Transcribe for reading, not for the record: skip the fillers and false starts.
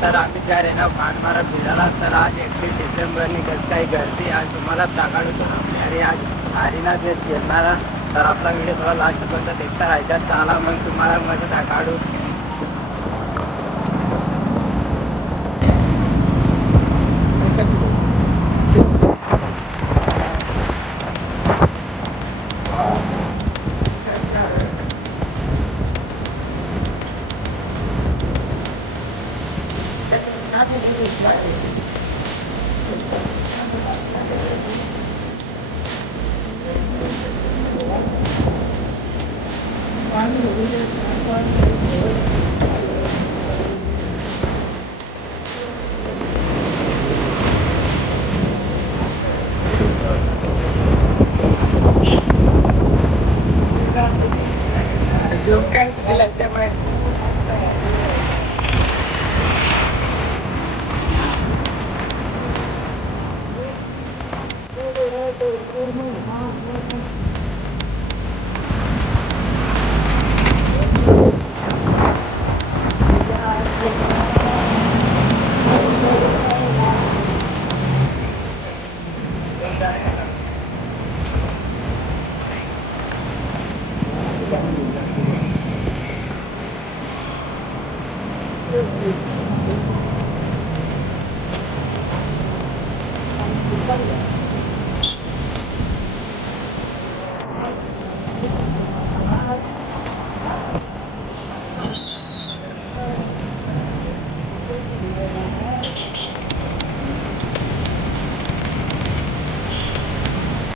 तर आम्ही ज्या आहे ना पानमारा फिरायला तर आज 31 डिसेंबरनी कसं काही गर्दी आज तुम्हाला दाखवतो आम्ही आणि आज हरिनाथ देश घेणारा तर आपला व्हिडिओ थोडा लास्टपर्यंत देखता राहायचा चला मग तुम्हाला मध्ये दाखवू झूम काय दिला त्यामुळे